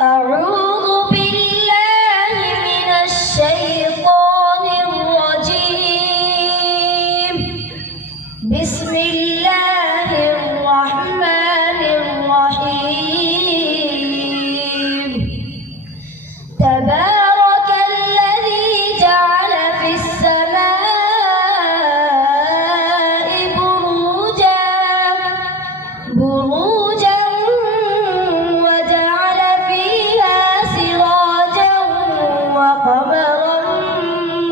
أعوذ بالله من الشيطان الرجيم. بسم الله الرحمن الرحيم. تبارك الذي جعل في السماء بروجا وجعل فيها سراجا وقمرا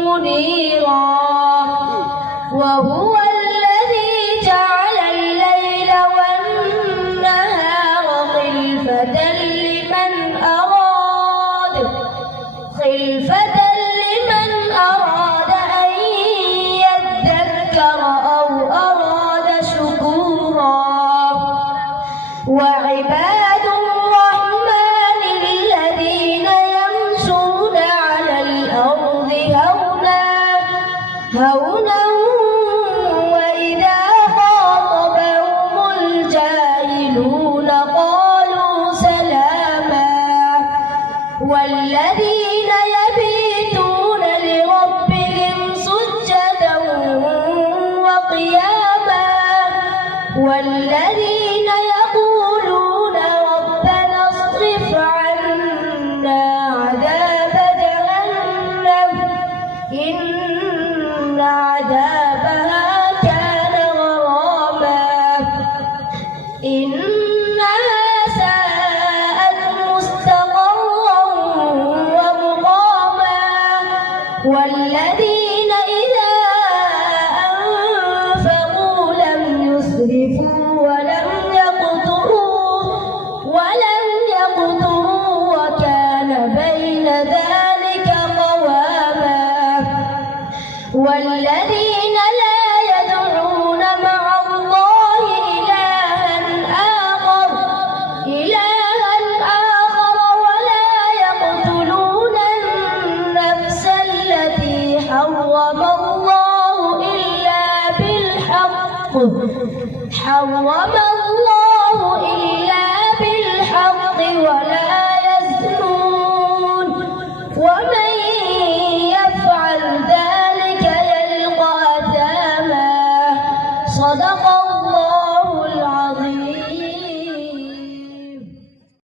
منيرا، وهو الذي جعل الليل والنهار خلفة لمن أراد أن يذكر أو أراد شكورا. وعباد الرحمن الذين يمشون على الأرض هونا وإذا خاطبهم الجاهلون قالوا سلاما. والذين يبيتون لربهم سجدا وقياما، والذين يقولون ربنا اصرف عنا عذاب جهنم إن عذابها كان غراما إنها ساءت مستقرا ومقاما. والذين إذا أنفقوا لم يسرفوا ولم يقتروا وكان بين ذلك قواما. والذين لا يدعون مع الله إلها آخر ولا يقتلون النفس التي حرم الله إلا بالحق